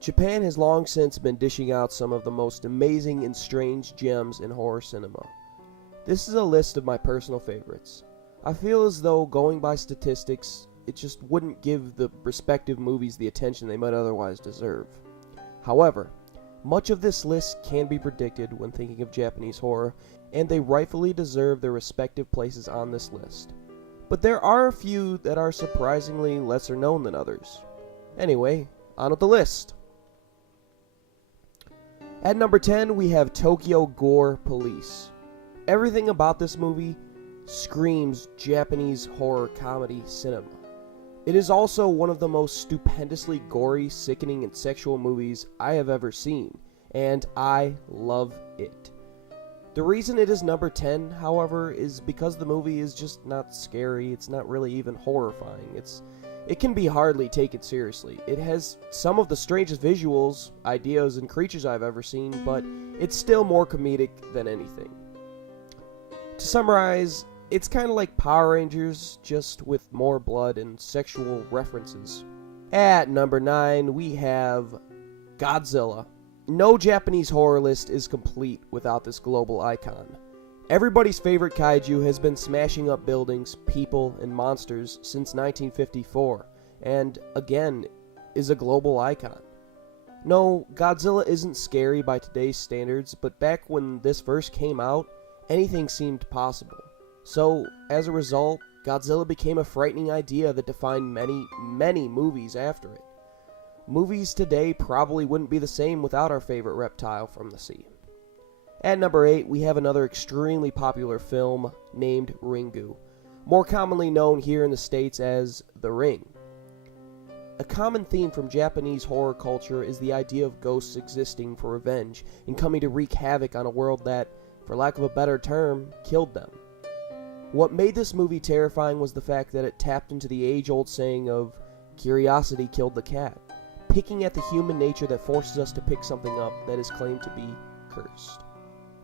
Japan has long since been dishing out some of the most amazing and strange gems in horror cinema. This is a list of my personal favorites. I feel as though, going by statistics, it just wouldn't give the respective movies the attention they might otherwise deserve. However, much of this list can be predicted when thinking of Japanese horror, and they rightfully deserve their respective places on this list. But there are a few that are surprisingly lesser known than others. Anyway, on with the list. At number 10, we have Tokyo Gore Police. Everything about this movie screams Japanese horror comedy cinema. It is also one of the most stupendously gory, sickening, and sexual movies I have ever seen, and I love it. The reason it is number 10, however, is because the movie is just not scary. It's not really even horrifying. It can be hardly taken seriously. It has some of the strangest visuals, ideas, and creatures I've ever seen, but it's still more comedic than anything. To summarize, it's kind of like Power Rangers, just with more blood and sexual references. At number 9, we have Godzilla. No Japanese horror list is complete without this global icon. Everybody's favorite kaiju has been smashing up buildings, people, and monsters since 1954, and again, is a global icon. No, Godzilla isn't scary by today's standards, but back when this first came out, anything seemed possible. So, as a result, Godzilla became a frightening idea that defined many movies after it. Movies today probably wouldn't be the same without our favorite reptile from the sea. At number 8, we have another extremely popular film named Ringu, more commonly known here in the States as The Ring. A common theme from Japanese horror culture is the idea of ghosts existing for revenge and coming to wreak havoc on a world that, for lack of a better term, killed them. What made this movie terrifying was the fact that it tapped into the age-old saying of curiosity killed the cat, picking at the human nature that forces us to pick something up that is claimed to be cursed.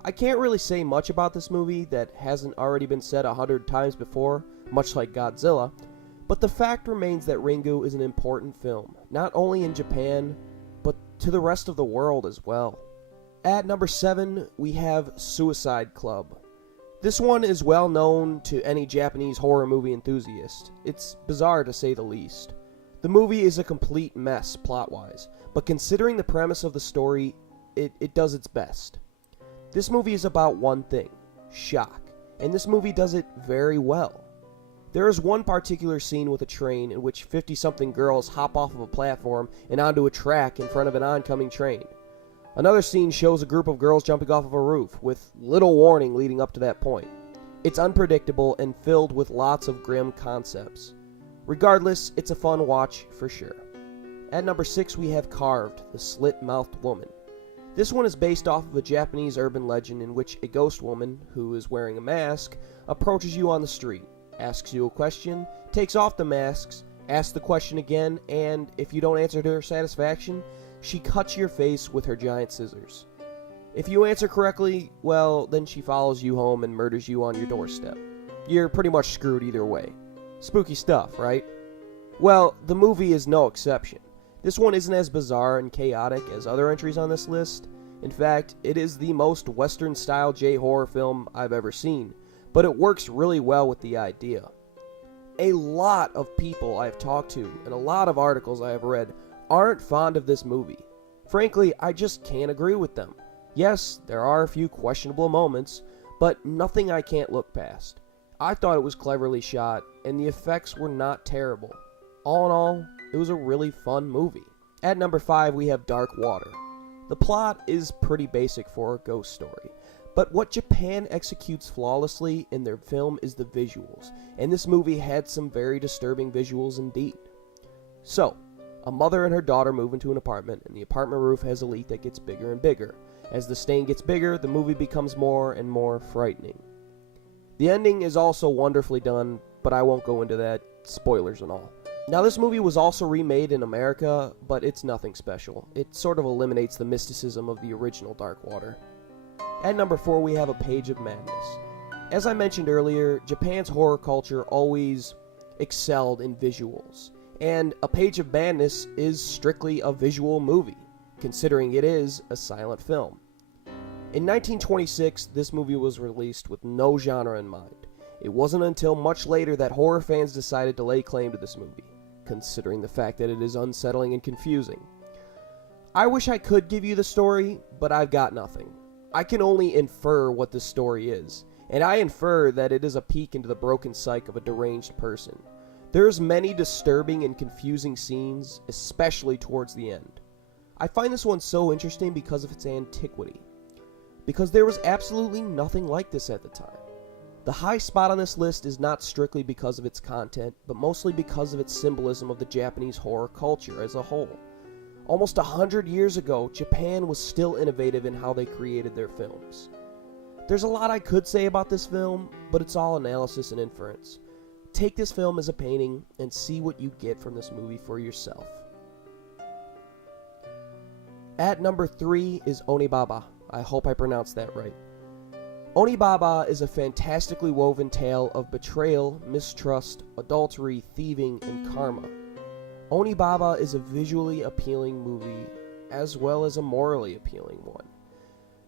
I can't really say much about this movie that hasn't already been said 100 times before, much like Godzilla, but the fact remains that Ringu is an important film, not only in Japan, but to the rest of the world as well. At number 7, we have Suicide Club. This one is well known to any Japanese horror movie enthusiast. It's bizarre to say the least. The movie is a complete mess plot-wise, but considering the premise of the story, it does its best. This movie is about one thing, shock, and this movie does it very well. There is one particular scene with a train in which 50-something girls hop off of a platform and onto a track in front of an oncoming train. Another scene shows a group of girls jumping off of a roof, with little warning leading up to that point. It's unpredictable and filled with lots of grim concepts. Regardless, it's a fun watch for sure. At number 6, we have Carved, the Slit-Mouthed Woman. This one is based off of a Japanese urban legend in which a ghost woman, who is wearing a mask, approaches you on the street, asks you a question, takes off the masks, asks the question again, and if you don't answer to her satisfaction, she cuts your face with her giant scissors. If you answer correctly, well, then she follows you home and murders you on your doorstep. You're pretty much screwed either way. Spooky stuff, right? Well, the movie is no exception. This one isn't as bizarre and chaotic as other entries on this list. In fact, it is the most Western-style J-horror film I've ever seen, but it works really well with the idea. A lot of people I've talked to, and a lot of articles I have read, aren't fond of this movie. Frankly, I just can't agree with them. Yes, there are a few questionable moments, but nothing I can't look past. I thought it was cleverly shot, and the effects were not terrible. All in all, it was a really fun movie. At number 5, we have Dark Water. The plot is pretty basic for a ghost story, but what Japan executes flawlessly in their film is the visuals, and this movie had some very disturbing visuals indeed. So, a mother and her daughter move into an apartment, and the apartment roof has a leak that gets bigger and bigger. As the stain gets bigger, the movie becomes more and more frightening. The ending is also wonderfully done, but I won't go into that, spoilers and all. Now, this movie was also remade in America, but it's nothing special. It sort of eliminates the mysticism of the original Dark Water. At number 4, we have A Page of Madness. As I mentioned earlier, Japan's horror culture always excelled in visuals, and A Page of Madness is strictly a visual movie. considering it is a silent film. In 1926, this movie was released with no genre in mind. It wasn't until much later that horror fans decided to lay claim to this movie, considering the fact that it is unsettling and confusing. I wish I could give you the story, but I've got nothing. I can only infer what this story is, and I infer that it is a peek into the broken psyche of a deranged person. There's many disturbing and confusing scenes, especially towards the end. I find this one so interesting because of its antiquity, because there was absolutely nothing like this at the time. The high spot on this list is not strictly because of its content, but mostly because of its symbolism of the Japanese horror culture as a whole. Almost 100 years ago, Japan was still innovative in how they created their films. There's a lot I could say about this film, but it's all analysis and inference. Take this film as a painting and see what you get from this movie for yourself. At number 3 is Oney Baba. I hope I pronounced that right. Oney Baba is a fantastically woven tale of betrayal, mistrust, adultery, thieving, and karma. Oney Baba is a visually appealing movie, as well as a morally appealing one.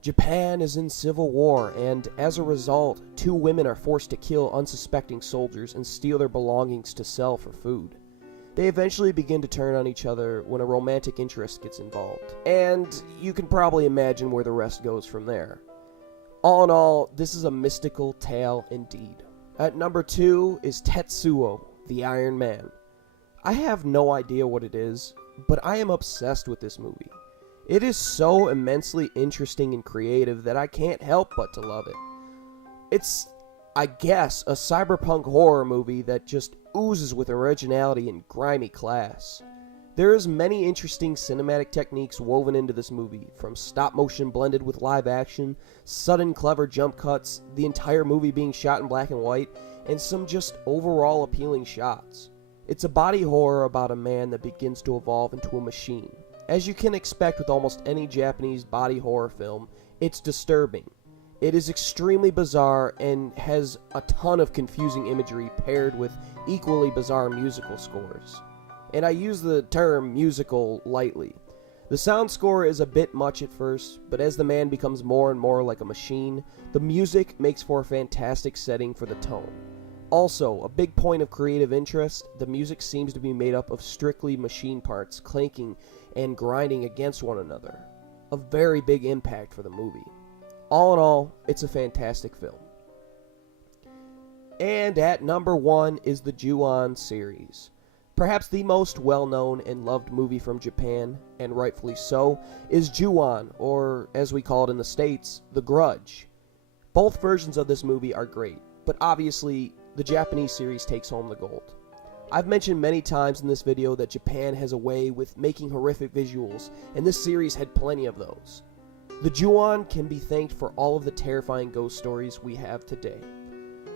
Japan is in civil war, and as a result, 2 women are forced to kill unsuspecting soldiers and steal their belongings to sell for food. They eventually begin to turn on each other when a romantic interest gets involved, and you can probably imagine where the rest goes from there. All in all, this is a mystical tale indeed. At number 2 is Tetsuo, the Iron Man. I have no idea what it is, but I am obsessed with this movie. It is so immensely interesting and creative that I can't help but to love it. It's, I guess, a cyberpunk horror movie that just oozes with originality and grimy class. There is many interesting cinematic techniques woven into this movie, from stop motion blended with live action, sudden clever jump cuts, the entire movie being shot in black and white, and some just overall appealing shots. It's a body horror about a man that begins to evolve into a machine. As you can expect with almost any Japanese body horror film, it's disturbing. It is extremely bizarre and has a ton of confusing imagery paired with equally bizarre musical scores. And I use the term musical lightly. The sound score is a bit much at first, but as the man becomes more and more like a machine, the music makes for a fantastic setting for the tone. Also, a big point of creative interest, the music seems to be made up of strictly machine parts clanking and grinding against one another. A very big impact for the movie. All in all, it's a fantastic film. And at number 1 is the Ju-On series. Perhaps the most well-known and loved movie from Japan, and rightfully so, is Ju-On, or as we call it in the States, The Grudge. Both versions of this movie are great, but obviously, the Japanese series takes home the gold. I've mentioned many times in this video that Japan has a way with making horrific visuals, and this series had plenty of those. The Ju-On can be thanked for all of the terrifying ghost stories we have today.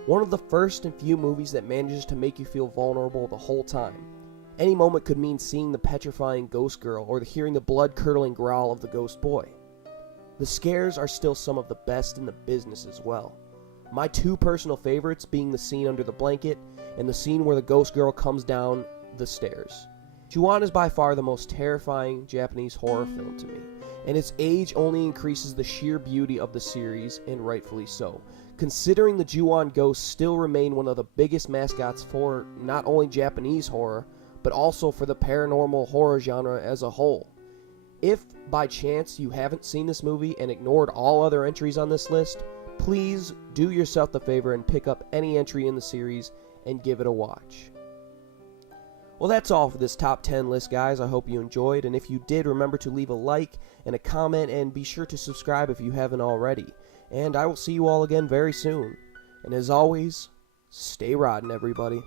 One of the first and few movies that manages to make you feel vulnerable the whole time. Any moment could mean seeing the petrifying ghost girl or hearing the blood-curdling growl of the ghost boy. The scares are still some of the best in the business as well. My 2 personal favorites being the scene under the blanket and the scene where the ghost girl comes down the stairs. Ju-On is by far the most terrifying Japanese horror film to me, and its age only increases the sheer beauty of the series, and rightfully so, considering the Ju-On ghosts still remain one of the biggest mascots for not only Japanese horror, but also for the paranormal horror genre as a whole. If, by chance, you haven't seen this movie and ignored all other entries on this list, please do yourself the favor and pick up any entry in the series and give it a watch. Well, that's all for this top 10 list, guys. I hope you enjoyed, and if you did, remember to leave a like and a comment, and be sure to subscribe if you haven't already. And I will see you all again very soon. And as always, stay rotten, everybody.